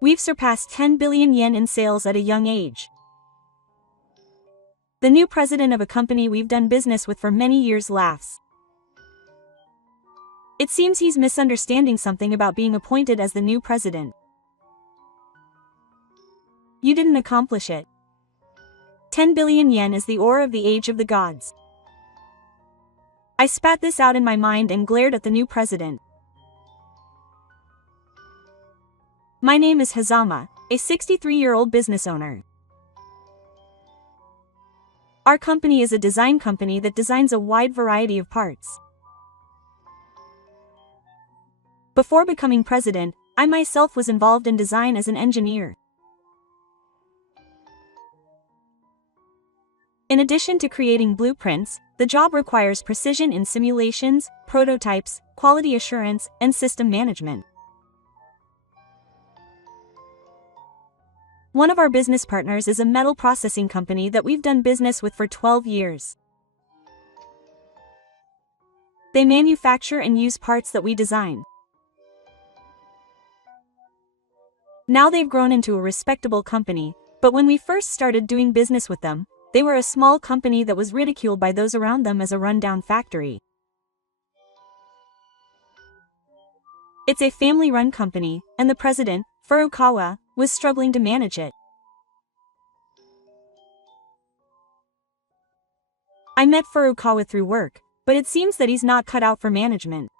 We've surpassed 10 billion yen in sales at a young age. The new president of a company we've done business with for many years laughs. It seems he's misunderstanding something about being appointed as the new president. You didn't accomplish it. 10 billion yen is the ore of the age of the gods. I spat this out in my mind and glared at the new president. My name is Hazama, a 63-year-old business owner. Our company is a design company that designs a wide variety of parts. Before becoming president, I myself was involved in design as an engineer. In addition to creating blueprints, the job requires precision in simulations, prototypes, quality assurance, and system management. One of our business partners is a metal processing company that we've done business with for 12 years. They manufacture and use parts that we design. Now they've grown into a respectable company, but when we first started doing business with them, they were a small company that was ridiculed by those around them as a rundown factory. It's a family-run company, and the president, Furukawa, was struggling to manage it. I met Furukawa through work, but it seems that he's not cut out for management.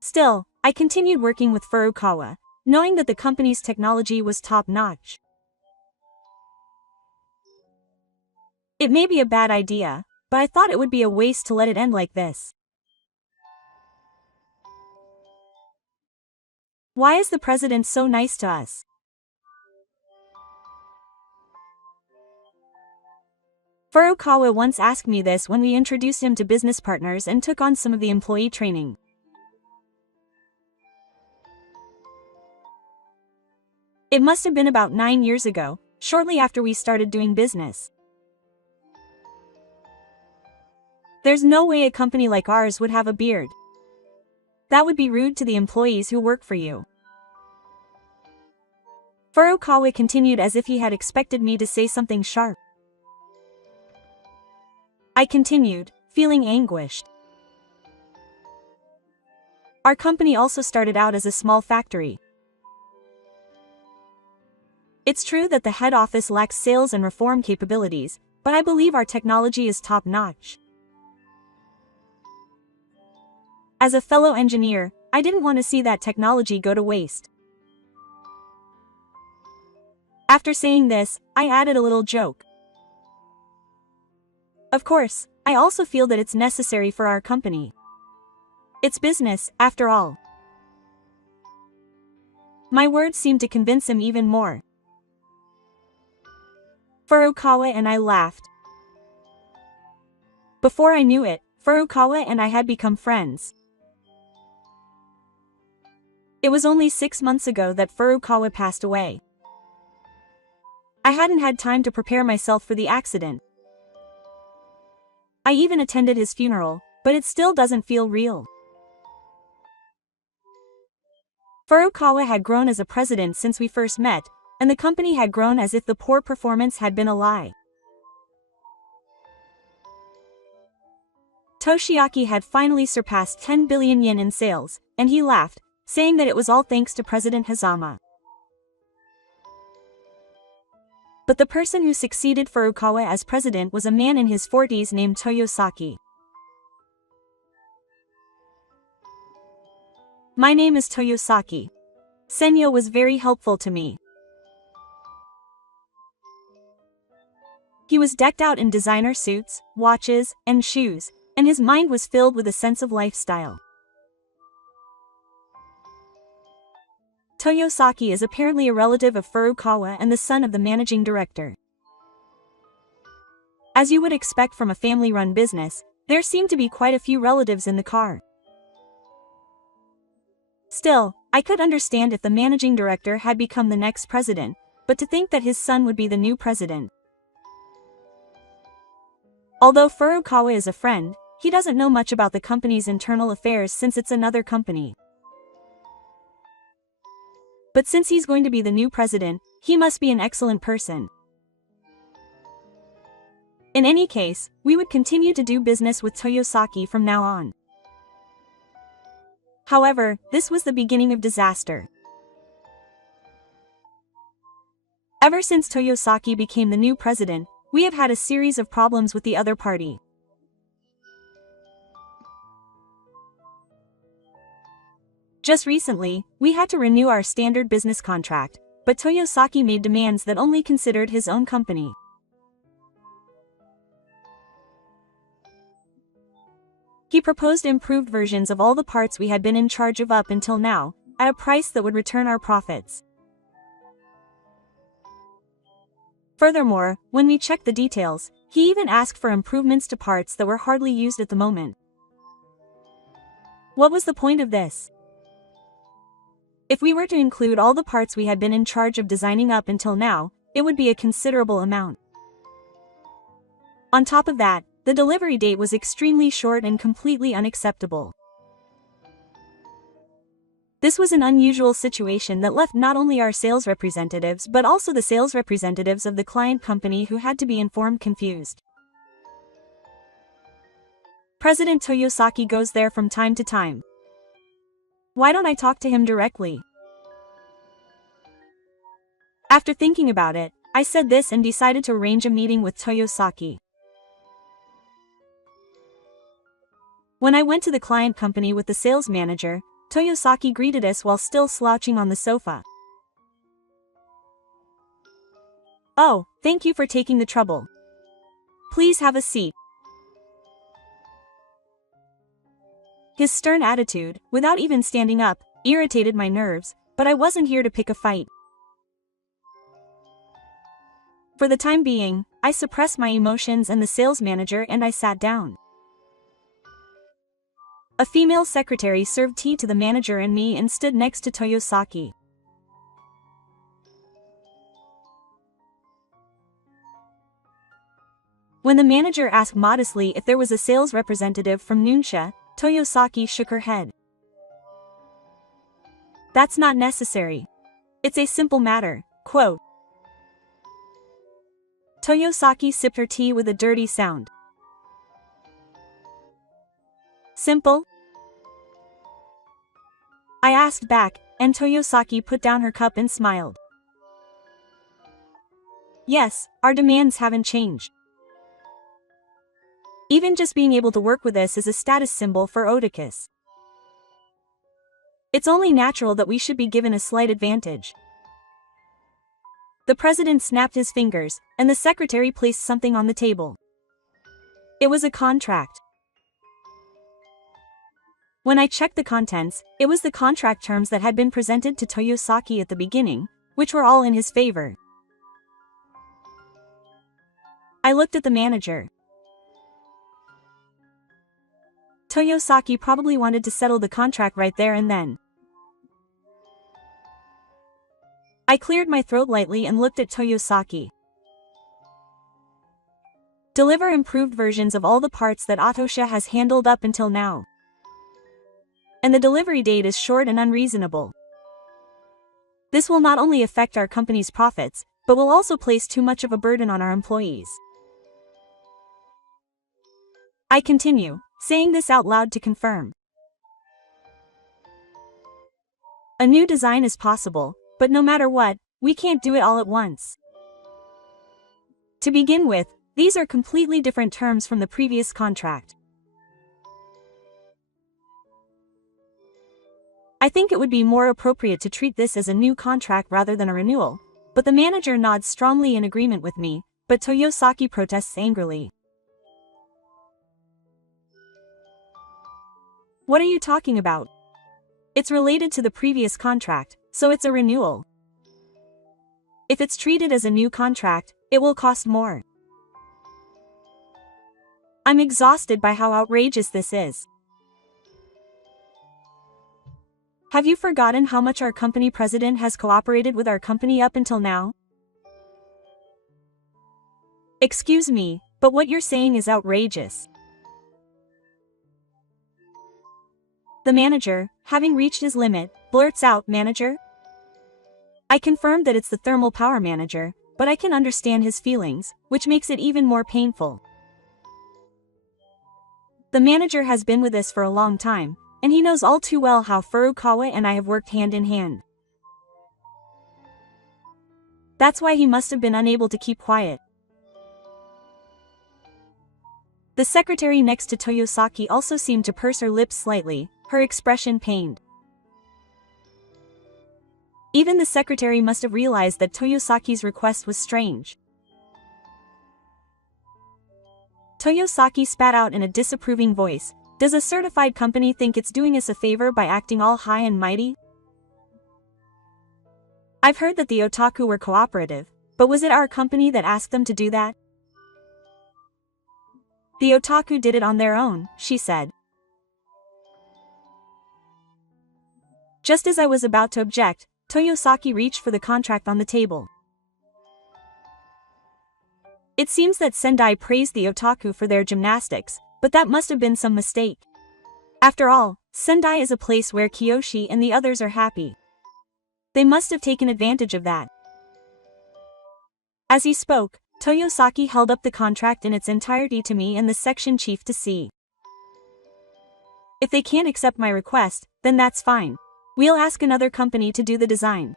Still, I continued working with Furukawa, knowing that the company's technology was top-notch. It may be a bad idea, but I thought it would be a waste to let it end like this. Why is the president so nice to us? Furukawa once asked me this when we introduced him to business partners and took on some of the employee training. It must have been about 9 years ago, shortly after we started doing business. There's no way a company like ours would have a beard. That would be rude to the employees who work for you. Furukawa continued as if he had expected me to say something sharp. I continued, feeling anguished. Our company also started out as a small factory. It's true that the head office lacks sales and reform capabilities, but I believe our technology is top-notch. As a fellow engineer, I didn't want to see that technology go to waste. After saying this, I added a little joke. Of course, I also feel that it's necessary for our company. It's business, after all. My words seemed to convince him even more. Furukawa and I laughed. Before I knew it, Furukawa and I had become friends. It was only 6 months ago that Furukawa passed away. I hadn't had time to prepare myself for the accident. I even attended his funeral, but it still doesn't feel real. Furukawa had grown as a president since we first met, and the company had grown as if the poor performance had been a lie. Toshiaki had finally surpassed 10 billion yen in sales, and he laughed, saying that it was all thanks to President Hazama. But the person who succeeded Furukawa as president was a man in his 40s named Toyosaki. My name is Toyosaki. Senyo was very helpful to me. He was decked out in designer suits, watches, and shoes, and his mind was filled with a sense of lifestyle. Toyosaki is apparently a relative of Furukawa and the son of the managing director. As you would expect from a family-run business, there seemed to be quite a few relatives in the car. Still, I could understand if the managing director had become the next president, but to think that his son would be the new president. Although Furukawa is a friend, he doesn't know much about the company's internal affairs since it's another company. but since he's going to be the new president, he must be an excellent person. In any case, we would continue to do business with Toyosaki from now on. However, this was the beginning of disaster. Ever since Toyosaki became the new president, we have had a series of problems with the other party. Just recently, we had to renew our standard business contract, but Toyosaki made demands that only considered his own company. He proposed improved versions of all the parts we had been in charge of up until now, at a price that would return our profits. Furthermore, when we checked the details, he even asked for improvements to parts that were hardly used at the moment. What was the point of this? If we were to include all the parts we had been in charge of designing up until now, it would be a considerable amount. On top of that, the delivery date was extremely short and completely unacceptable. This was an unusual situation that left not only our sales representatives but also the sales representatives of the client company who had to be informed confused. President Toyosaki goes there from time to time. Why don't I talk to him directly? After thinking about it, I said this and decided to arrange a meeting with Toyosaki. When I went to the client company with the sales manager, Toyosaki greeted us while still slouching on the sofa. "Oh, thank you for taking the trouble. Please have a seat." His stern attitude, without even standing up, irritated my nerves, but I wasn't here to pick a fight. For the time being, I suppressed my emotions and the sales manager and I sat down. A female secretary served tea to the manager and me and stood next to Toyosaki. When the manager asked modestly if there was a sales representative from Nunsha, Toyosaki shook her head. "That's not necessary. It's a simple matter," quote. Toyosaki sipped her tea with a dirty sound. "Simple?" I asked back, and Toyosaki put down her cup and smiled. "Yes, our demands haven't changed. Even just being able to work with us is a status symbol for Oedicus. It's only natural that we should be given a slight advantage." The president snapped his fingers, and the secretary placed something on the table. It was a contract. When I checked the contents, it was the contract terms that had been presented to Toyosaki at the beginning, which were all in his favor. I looked at the manager. Toyosaki probably wanted to settle the contract right there and then. I cleared my throat lightly and looked at Toyosaki. "Deliver improved versions of all the parts that Atosha has handled up until now. And the delivery date is short and unreasonable. This will not only affect our company's profits, but will also place too much of a burden on our employees." I continue, saying this out loud to confirm. A new design is possible, but no matter what, we can't do it all at once. To begin with, these are completely different terms from the previous contract. I think it would be more appropriate to treat this as a new contract rather than a renewal, but the manager nods strongly in agreement with me, but Toyosaki protests angrily. "What are you talking about? It's related to the previous contract, so it's a renewal. If it's treated as a new contract, it will cost more." I'm exhausted by how outrageous this is. Have you forgotten how much our company president has cooperated with our company up until now? Excuse me, but what you're saying is outrageous. The manager, having reached his limit, blurts out, "Manager? I confirmed that it's the thermal power manager, but I can understand his feelings, which makes it even more painful. The manager has been with us for a long time, and he knows all too well how Furukawa and I have worked hand in hand. That's why he must have been unable to keep quiet. The secretary next to Toyosaki also seemed to purse her lips slightly, her expression pained. Even the secretary must have realized that Toyosaki's request was strange. Toyosaki spat out in a disapproving voice, "Does a certified company think it's doing us a favor by acting all high and mighty? I've heard that the otaku were cooperative, but was it our company that asked them to do that? The otaku did it on their own," she said. Just as I was about to object, Toyosaki reached for the contract on the table. It seems that Sendai praised the otaku for their gymnastics, but that must have been some mistake. After all, Sendai is a place where Kiyoshi and the others are happy. They must have taken advantage of that. As he spoke, Toyosaki held up the contract in its entirety to me and the section chief to see. If they can't accept my request, then that's fine. We'll ask another company to do the design.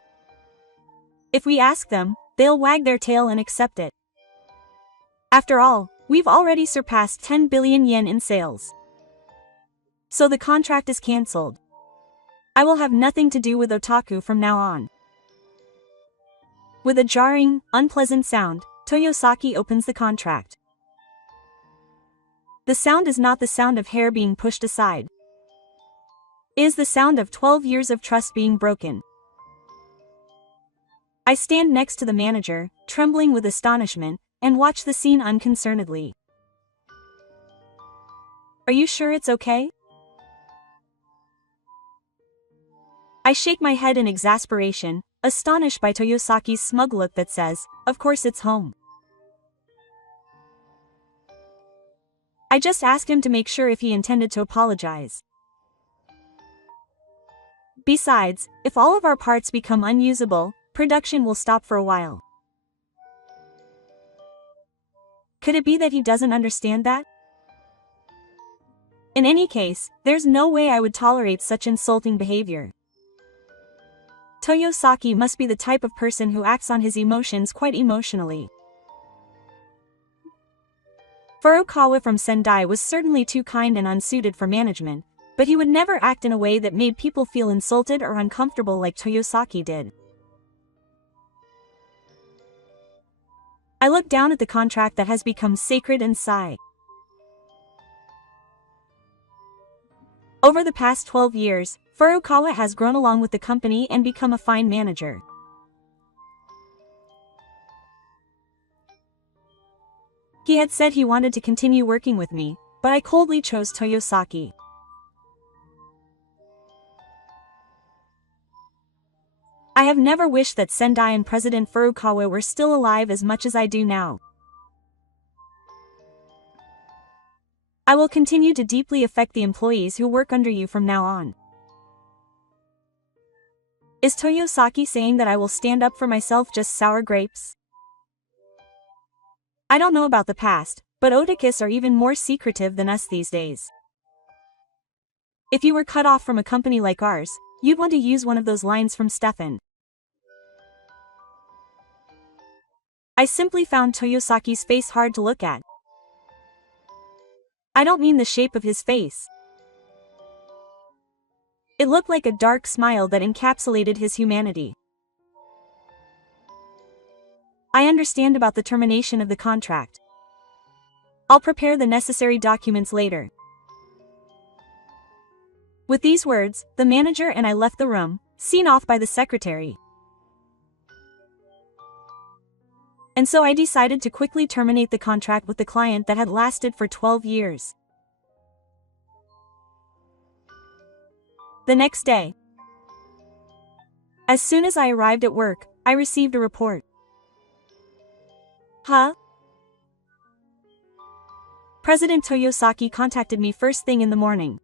If we ask them, they'll wag their tail and accept it. After all, we've already surpassed 10 billion yen in sales. So the contract is cancelled. I will have nothing to do with otaku from now on. With a jarring, unpleasant sound, Toyosaki opens the contract. The sound is not the sound of hair being pushed aside. It is the sound of 12 years of trust being broken. I stand next to the manager, trembling with astonishment, and watch the scene unconcernedly. Are you sure it's okay? I shake my head in exasperation, astonished by Toyosaki's smug look that says, "Of course it's home." I just asked him to make sure if he intended to apologize. Besides, if all of our parts become unusable, production will stop for a while. Could it be that he doesn't understand that? In any case, there's no way I would tolerate such insulting behavior. Toyosaki must be the type of person who acts on his emotions quite emotionally. Furukawa from Sendai was certainly too kind and unsuited for management, but he would never act in a way that made people feel insulted or uncomfortable like Toyosaki did. I look down at the contract that has become sacred and sigh. Over the past 12 years, Furukawa has grown along with the company and become a fine manager. He had said he wanted to continue working with me, but I coldly chose Toyosaki. I have never wished that Sendai and President Furukawa were still alive as much as I do now. I will continue to deeply affect the employees who work under you from now on. Is Toyosaki saying that I will stand up for myself just sour grapes? I don't know about the past, but otakus are even more secretive than us these days. If you were cut off from a company like ours, you'd want to use one of those lines from Stefan. I simply found Toyosaki's face hard to look at. I don't mean the shape of his face. It looked like a dark smile that encapsulated his humanity. I understand about the termination of the contract. I'll prepare the necessary documents later. With these words, the manager and I left the room, seen off by the secretary. And so I decided to quickly terminate the contract with the client that had lasted for 12 years. The next day, as soon as I arrived at work, I received a report. Huh? President Toyosaki contacted me first thing in the morning.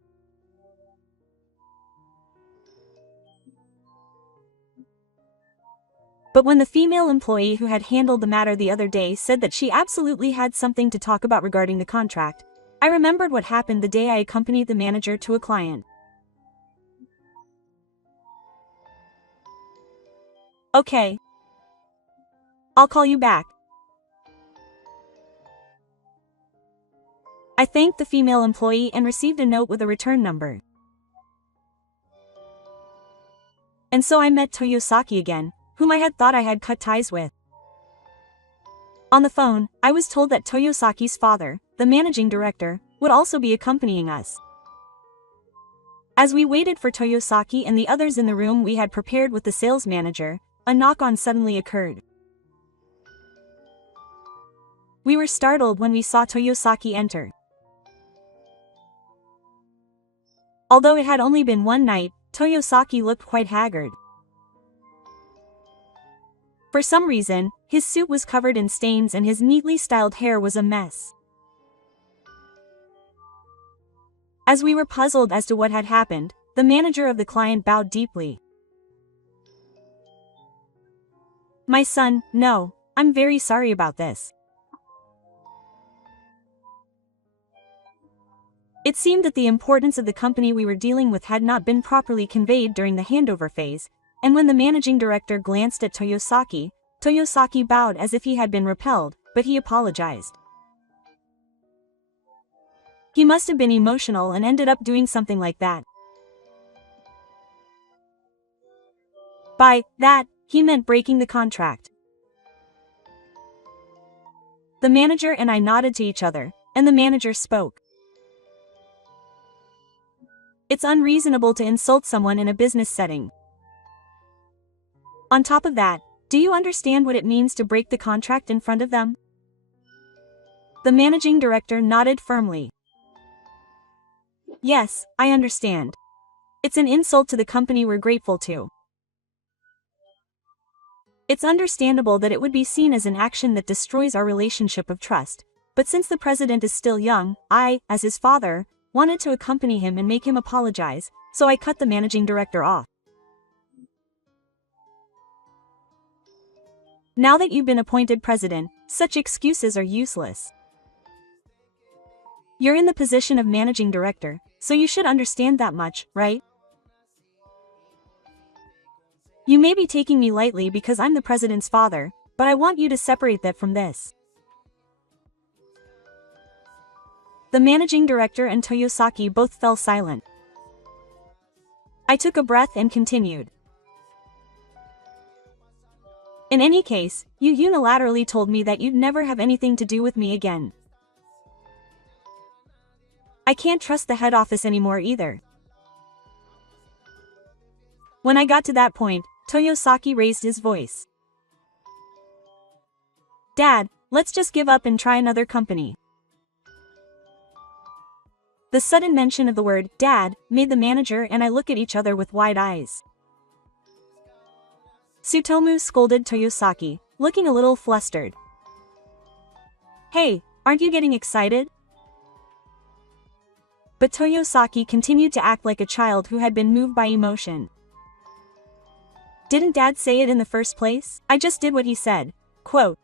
But when the female employee who had handled the matter the other day said that she absolutely had something to talk about regarding the contract, I remembered what happened the day I accompanied the manager to a client. Okay. I'll call you back. I thanked the female employee and received a note with a return number. And so I met Toyosaki again, whom I had thought I had cut ties with. On the phone, I was told that Toyosaki's father, the managing director, would also be accompanying us. As we waited for Toyosaki and the others in the room we had prepared with the sales manager, a knock-on suddenly occurred. We were startled when we saw Toyosaki enter. Although it had only been one night, Toyosaki looked quite haggard. For some reason, his suit was covered in stains and his neatly styled hair was a mess. As we were puzzled as to what had happened, the manager of the client bowed deeply. "My son, no, I'm very sorry about this. It seemed that the importance of the company we were dealing with had not been properly conveyed during the handover phase, and when the managing director glanced at Toyosaki, Toyosaki bowed as if he had been repelled, but he apologized. He must have been emotional and ended up doing something like that. By that, he meant breaking the contract." The manager and I nodded to each other, and the manager spoke. "It's unreasonable to insult someone in a business setting. On top of that, do you understand what it means to break the contract in front of them?" The managing director nodded firmly. "Yes, I understand. It's an insult to the company we're grateful to. It's understandable that it would be seen as an action that destroys our relationship of trust, but since the president is still young, I, as his father, wanted to accompany him and make him apologize, so I cut the managing director off. Now that you've been appointed president, such excuses are useless. You're in the position of managing director, so you should understand that much, right? You may be taking me lightly because I'm the president's father, but I want you to separate that from this." The managing director and Toyosaki both fell silent. I took a breath and continued. "In any case, you unilaterally told me that you'd never have anything to do with me again. I can't trust the head office anymore either." When I got to that point, Toyosaki raised his voice. "Dad, let's just give up and try another company." The sudden mention of the word "dad" made the manager and I look at each other with wide eyes. Tsutomu scolded Toyosaki, looking a little flustered. "Hey, aren't you getting excited?" But Toyosaki continued to act like a child who had been moved by emotion. "Didn't Dad say it in the first place? I just did what he said." Quote.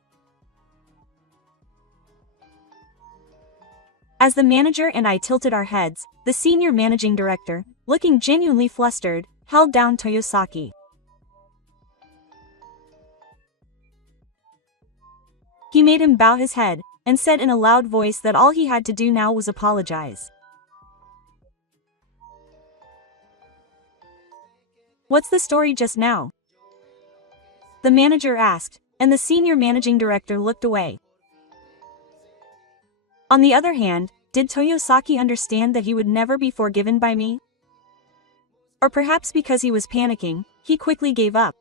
As the manager and I tilted our heads, the senior managing director, looking genuinely flustered, held down Toyosaki. He made him bow his head, and said in a loud voice that all he had to do now was apologize. "What's the story just now?" the manager asked, and the senior managing director looked away. On the other hand, did Toyosaki understand that he would never be forgiven by me? Or perhaps because he was panicking, he quickly gave up.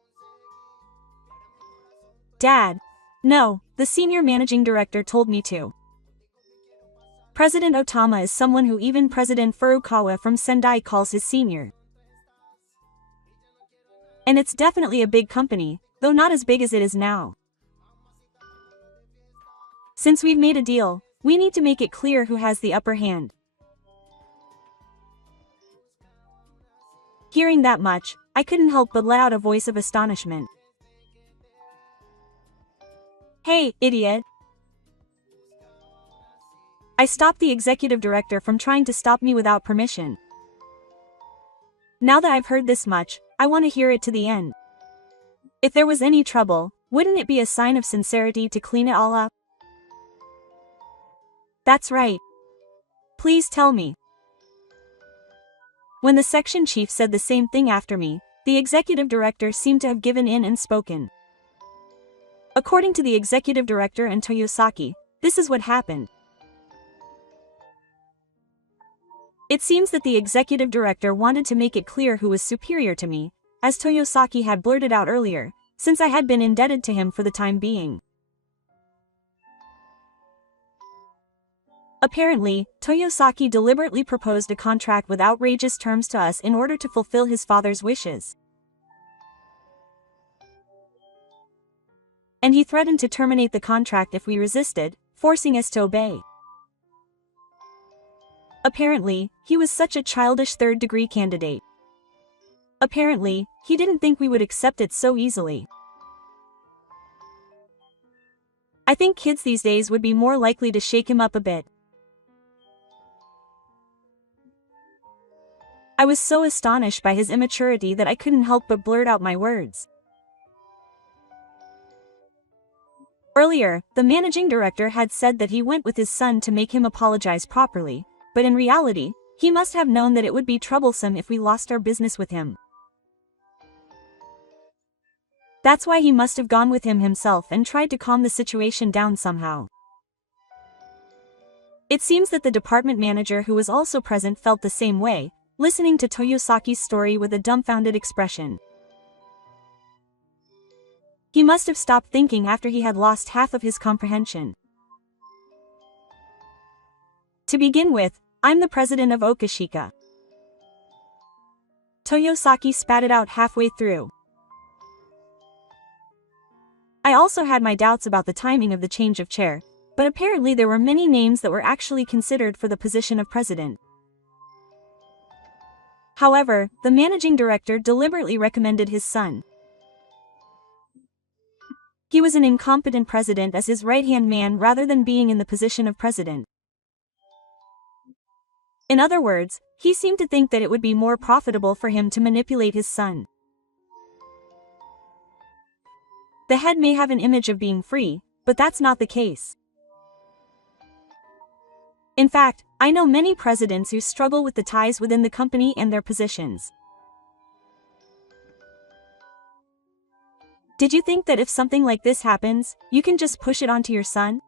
"Dad. No, the senior managing director told me to. President Otama is someone who even President Furukawa from Sendai calls his senior. And it's definitely a big company, though not as big as it is now. Since we've made a deal, we need to make it clear who has the upper hand." Hearing that much, I couldn't help but let out a voice of astonishment. Hey, idiot! I stopped the executive director from trying to stop me without permission. Now that I've heard this much, I want to hear it to the end. If there was any trouble, wouldn't it be a sign of sincerity to clean it all up? That's right. Please tell me. When the section chief said the same thing after me, the executive director seemed to have given in and spoken. According to the executive director and Toyosaki, this is what happened. It seems that the executive director wanted to make it clear who was superior to me, as Toyosaki had blurted out earlier, since I had been indebted to him for the time being. Apparently, Toyosaki deliberately proposed a contract with outrageous terms to us in order to fulfill his father's wishes. And he threatened to terminate the contract if we resisted, forcing us to obey. Apparently, he was such a childish third-degree candidate. Apparently, he didn't think we would accept it so easily. I think kids these days would be more likely to shake him up a bit. I was so astonished by his immaturity that I couldn't help but blurt out my words. Earlier, the managing director had said that he went with his son to make him apologize properly, but in reality, he must have known that it would be troublesome if we lost our business with him. That's why he must have gone with him himself and tried to calm the situation down somehow. It seems that the department manager who was also present felt the same way, listening to Toyosaki's story with a dumbfounded expression. He must have stopped thinking after he had lost half of his comprehension. To begin with, I'm the president of Okashika. Toyosaki spat it out halfway through. I also had my doubts about the timing of the change of chair, but apparently there were many names that were actually considered for the position of president. However, the managing director deliberately recommended his son. He was an incompetent president as his right-hand man rather than being in the position of president. In other words, he seemed to think that it would be more profitable for him to manipulate his son. The head may have an image of being free, but that's not the case. In fact, I know many presidents who struggle with the ties within the company and their positions. Did you think that if something like this happens, you can just push it onto your son?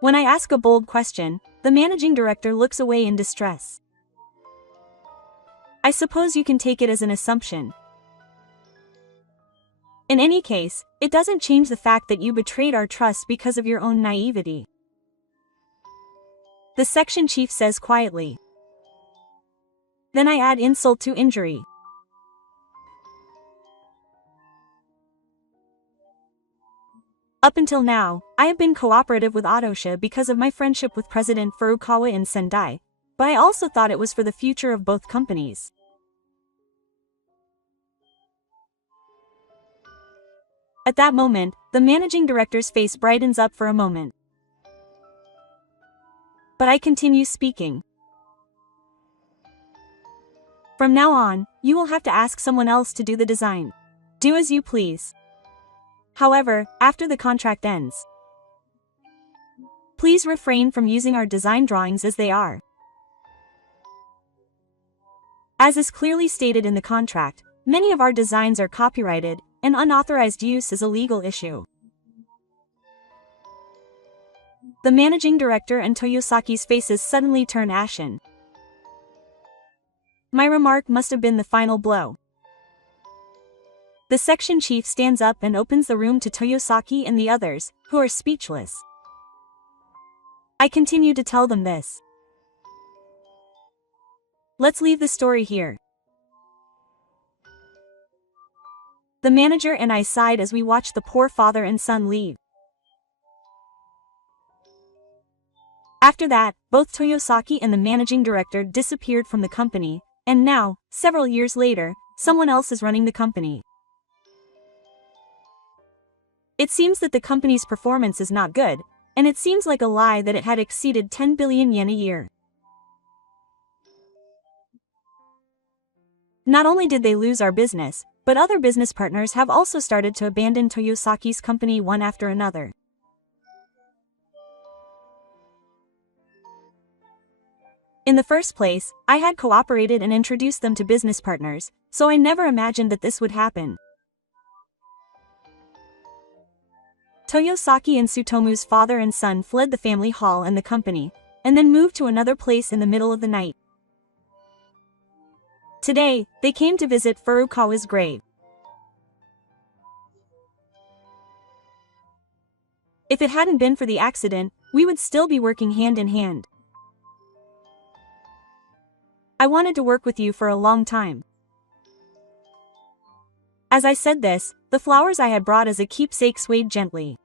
When I ask a bold question, the managing director looks away in distress. I suppose you can take it as an assumption. In any case, it doesn't change the fact that you betrayed our trust because of your own naivety. The section chief says quietly. Then I add insult to injury. Up until now, I have been cooperative with Atosha because of my friendship with President Furukawa in Sendai, but I also thought it was for the future of both companies. At that moment, the managing director's face brightens up for a moment. But I continue speaking. From now on, you will have to ask someone else to do the design. Do as you please. However, after the contract ends, please refrain from using our design drawings as they are. As is clearly stated in the contract, many of our designs are copyrighted, and unauthorized use is a legal issue. The managing director and Toyosaki's faces suddenly turn ashen. My remark must have been the final blow. The section chief stands up and opens the room to Toyosaki and the others, who are speechless. I continue to tell them this. Let's leave the story here. The manager and I sighed as we watched the poor father and son leave. After that, both Toyosaki and the managing director disappeared from the company, and now, several years later, someone else is running the company. It seems that the company's performance is not good, and it seems like a lie that it had exceeded 10 billion yen a year. Not only did they lose our business, but other business partners have also started to abandon Toyosaki's company one after another. In the first place, I had cooperated and introduced them to business partners, so I never imagined that this would happen. Toyosaki and Tsutomu's father and son fled the family hall and the company, and then moved to another place in the middle of the night. Today, they came to visit Furukawa's grave. If it hadn't been for the accident, we would still be working hand in hand. I wanted to work with you for a long time. As I said this, the flowers I had brought as a keepsake swayed gently.